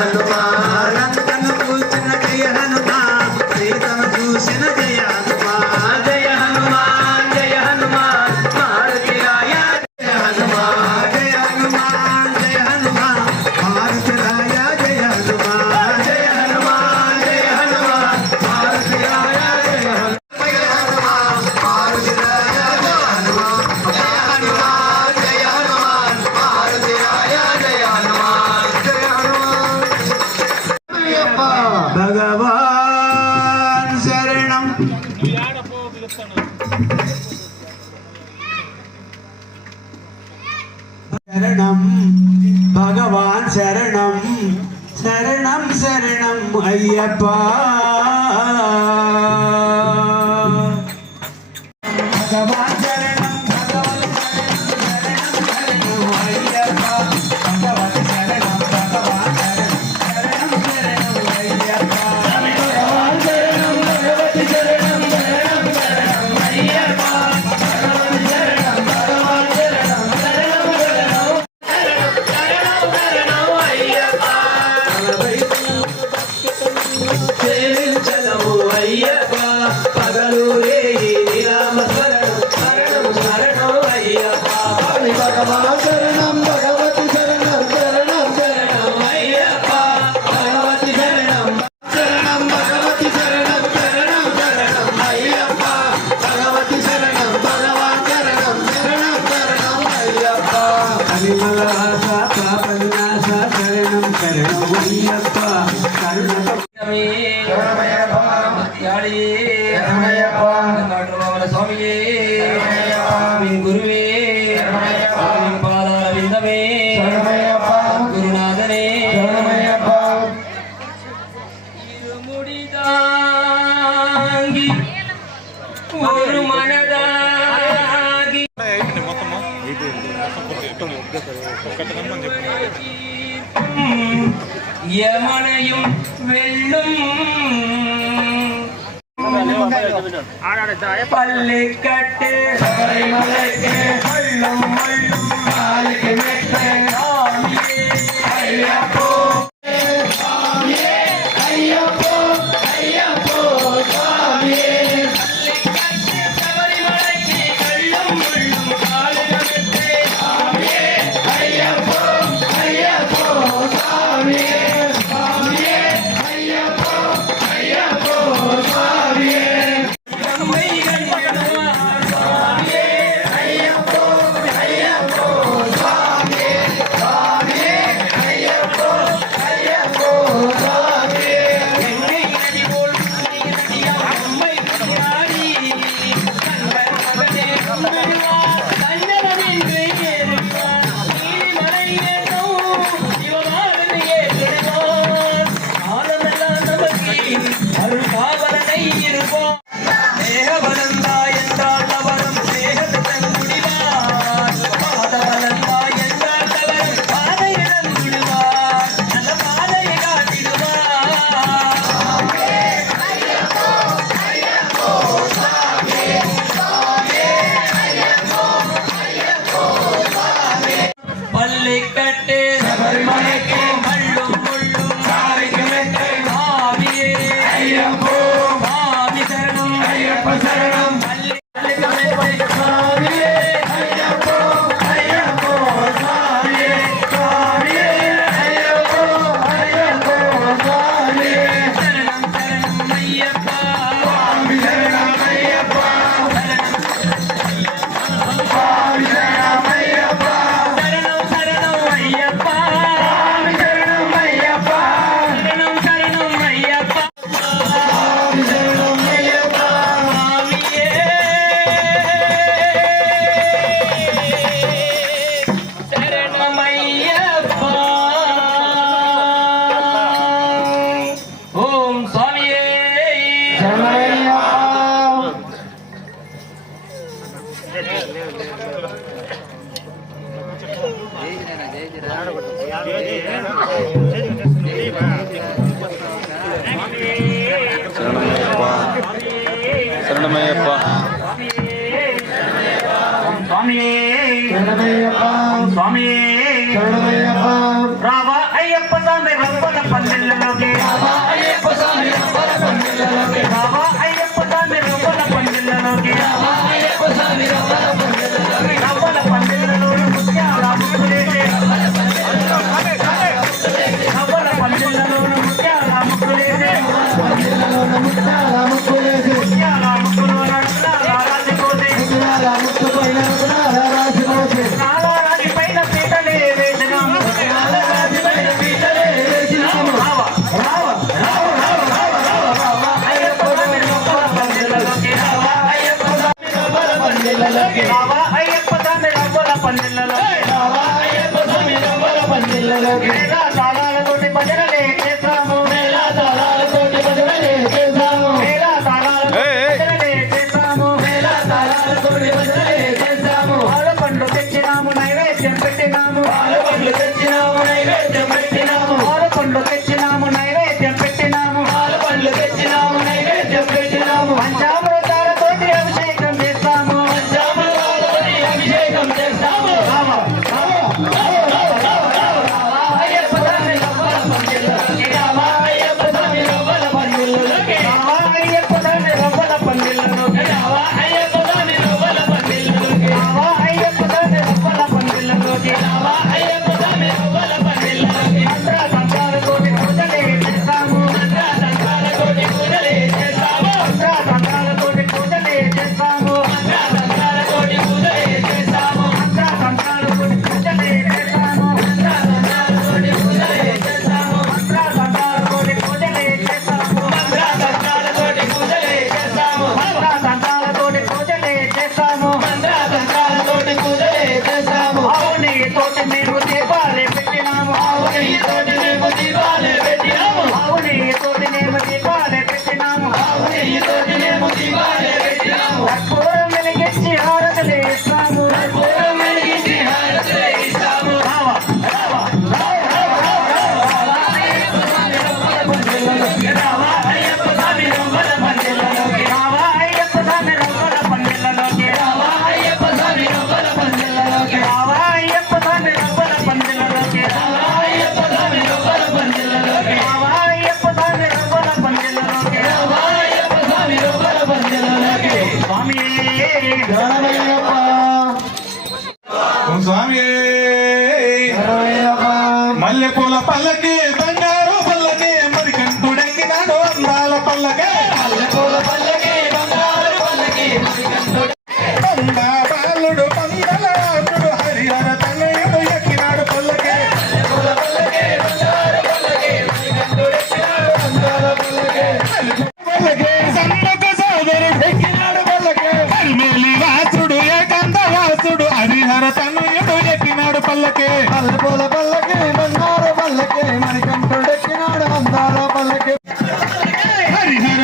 హనుమాన్ కన్ను కూర్చున్న జయ హనుమాన్ సీతను చూసిన జయ హనుమాన్ జయ హనుమాన్ జయ హనుమాన్ మారుతి రాయ జయ హనుమాన్ జయ హనుమాన్ జయ హనుమాన్ మారుతి రాయ జయ హనుమాన్ జయ హనుమాన్ జయ హనుమాన్ మారుతి రాయ జయ హనుమాన్ మారుతి రాయ జయ హనుమాన్ జయ హనుమాన్ జయ హనుమాన్ మారుతి రాయ జయ హనుమాన్ జయ హనుమాన్ భగవాన్ శరణం శరణం భగవాన్ శరణం శరణం శరణం అయ్యప్ప భగవాన్ శరణం భగవాన్ శరణం శరణం అయ్యప్ప భగవాన్ శరణం భగవాన్ శరణం శరణం అయ్యప్ప భగవాన్ శరణం భగవతి శరణం శరణం శరణం అయ్యప్ప భగవాన్ శరణం భగవాన్ శరణం శరణం శరణం అయ్యప్ప సేవించదము అయ్యప్ప పగలు రేయి నిరామ శరణం శరణం శరణం అయ్యప్ప భగవాన్ శరణం భగవతి శరణం శరణం శరణం అయ్యప్ప భగవతి శరణం శరణం భగవతి శరణం శరణం శరణం అయ్యప్ప భగవతి శరణం భగవాన్ శరణం శరణం శరణం అయ్యప్ప హరిమలవాస పాపవినాశ శరణం శరణం అయ్యప్ప కరుణతో స్వామియే గురువే పాదారవిందమే గురునాథనే இருமுடிதாங்கி ஒரு மனதாகி யமனையும் வெல்லும் பள்ளிக்கட்டு சபரிமலைக்கு மல்லும் மல்லும் நாளைக்கு மெட்டு சாமியே ஐயப்போ சாமியே ஐயப்போ ஐயப்போ சாமியே பள்ளிக்கட்டு சபரிமலைக்கு மல்லும் மல்லும் நாளைக்கு மெட்டு சாமியே ஐயப்போ ஐயப்போ சாமியே சாமியே ஐயப்போ ஐயப்போ சாமியே శరణమయ్యప్ప స్వామియే శరణమయ్యప్ప స్వామియే శరణమయ్యప్ప రావ అయ్యప్ప స్వామి పందిళ్ళలోకి బాబా అయ్యప్ప స్వామి రవ్వల పందిళ్ళలోకి బాబా అయ్యప్ప స్వామి రవ్వల పందిళ్ళలోకి బాబా అయ్యప్ప స్వామి రవ్వల పందిళ్ళలోకి రవ్వల పందిళ్ళలోని ముత్యాల ముక్కులేసే రవ్వల పందిళ్ళలోని ముత్యాల ముక్కులేసే ముత్యాల ముక్కులో రాజి పైన పీటలే వేసినాము బాబా అయ్యప్ప స్వామి రవ్వల పందిళ్ళలోకి మేళా తాళాలతోటి భజనలే చేస్తాము మేళా తాళాలతోటి భజనలే చేస్తాము మేళా తాళాలతోటి భజనలే చేస్తాము పాల పండ్లు తెచ్చినాము నైవేద్యం పెట్టినాము పాల పండ్లు తెచ్చినాము నైవేద్యం పెట్టినాము పాల పండ్లు తెచ్చినాము నైవేద్యం పెట్టినాము పాల పండ్లు తెచ్చినాము నైవేద్యం పెట్టినాము పంచామృతాలతోటి అభిషేకం చేస్తాము పంచామృతాలతోటి అభిషేకం చేస్తాము అయ్యప్ప స్వామి రవ్వల పందిళ్ళలోకి బాబా అయ్యప్ప స్వామి రవ్వల పందిళ్ళలోకి బాబా అయ్యప్ప స్వామి రవ్వల పందిళ్ళలోకి బాబా అయ్యప్ప స్వామి రవ్వల పందిళ్ళలోకి బాబా అయ్యప్ప స్వామి రవ్వల పందిళ్ళలోకి బాబా అయ్యప్ప స్వామి రవ్వల పందిళ్ళలోకి మంత్ర తంత్రాలతోటి పూజలే చేస్తాము మంత్ర తంత్రాలతోటి పూజలే చేస్తాము మంత్ర తంత్రాలతోటి పూజలే చేస్తాము మంత్ర తంత్రాలతోటి పూజలే చేస్తాము మంత్ర తంత్రాలతోటి పూజలే చేస్తాము మంత్ర తంత్రాలతోటి పూజలే చేస్తాము మంత్ర తంత్రాలతోటి పూజలే చేస్తాము మంత్ర తంత్రాలతోటి పూజలే చేస్తాము మంత్ర తంత్రాలతోటి పూజలే చేస్తాము మంత్ర తంత్రాలతోటి పూజలే చేస్తాము అవుని తోటి మేము దీపాలే పెట్టినాము అవుని తోటి మేము దీపాలే పెట్టినాము అవుని తోటి మేము దీపాలే పెట్టినాము అవుని తోటి మేము దీపాలే పెట్టినాము కర్పూరం వెలిగించి హారతులే ఇస్తాము కర్పూరం వెలిగించి హారతులే ఇస్తాము బాబా అయ్యప్ప స్వామి రవ్వల పందిళ్ళలోకి బాబా అయ్యప్ప స్వామి రవ్వల పందిళ్ళలోకి బాబా అయ్యప్ప స్వామి రవ్వల పందిళ్ళలోకి బాబా అయ్యప్ప స్వామి రవ్వల పందిళ్ళలోకి బాబా అయ్యప్ప స్వామి రవ్వల పందిళ్ళలోకి బాబా అయ్యప్ప స్వామి రవ్వల పందిళ్ళలోకి బాబా అయ్యప్ప స్వామి రవ్వల పందిళ్ళలోకి స్వామి స్వామి మల్లెపూల పల్లకి బంగారు పల్లకి మరి కంటుడెక్కినాడు అందాల పల్లకి మల్లెపూల పల్లకి బంగారు పల్లకి బాలుడు పందలాడు హరిహర తనయుడు ఎక్కినాడు పల్లకి పల్లకి బంగారు పల్లకి కంటుడెక్కినాడు అందాల పల్లకి పల్లకి సమ్మక సోదరుడు ఎక్కినాడు పల్లకి అల్మేలి వాసుడు ఏకాంత వాసుడు హరిహర తనయుడు ఎక్కినాడు పల్లకి మల్లెపూల పల్లకి బంగారు పల్లకి మణికంఠుడెక్కినాడు అందాల పల్లకి హరిహర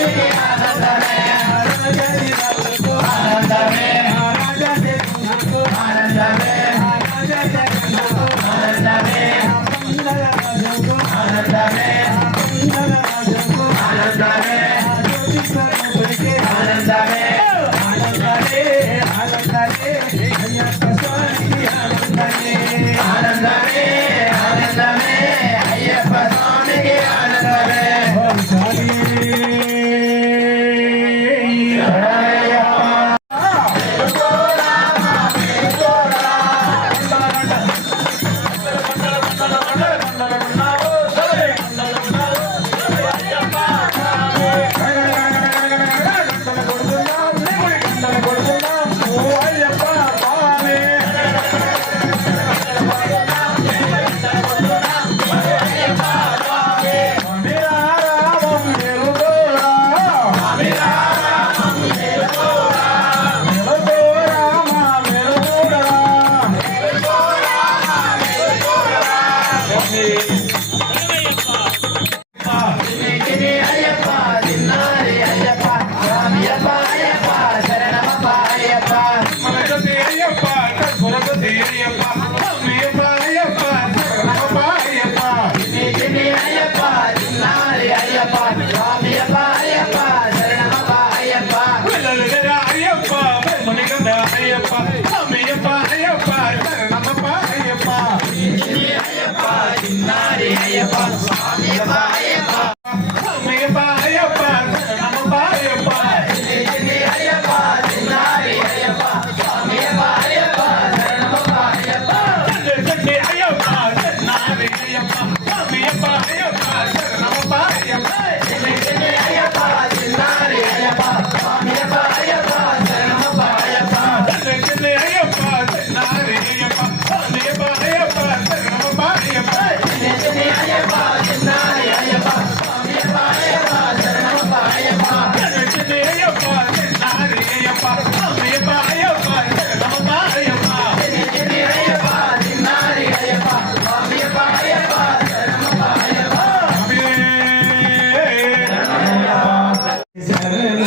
స్వామికి ఆనందమే రాజాకు ఆనందమే రాజాకు ఆనందమే రాజాకు ఆనందమే రాజాకు ఆనందమే రాజాకు ఆనందమే జ్యోతిస్వరూపుడికి ఆనందమే ఆనందమే ఆనందమే అయ్యప్ప స్వామికి ఆనందమే ఆనందమే ఆనందమే అయ్యప్ప స్వామికి ఆనందమే ఓం స్వామి Hare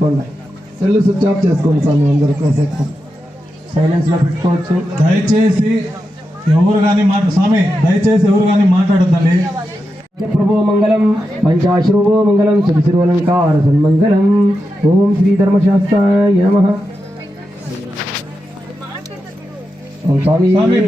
చూసుకోండి. సెల్ స్విచ్ ఆఫ్ చేసుకోండి స్వామి అందరూ కాసేపు. సైలెన్స్లో పెట్టుకోవచ్చు. దయచేసి ఎవరు కానీ స్వామి దయచేసి ఎవరు కానీ మాట్లాడొద్దండి. ప్రభో మంగళం పంచాశ్రువో మంగళం చతుశిరోలంకార సన్మంగళం. ఓం శ్రీ ధర్మశాస్త్రాయ నమః. ఓం స్వామి స్వామి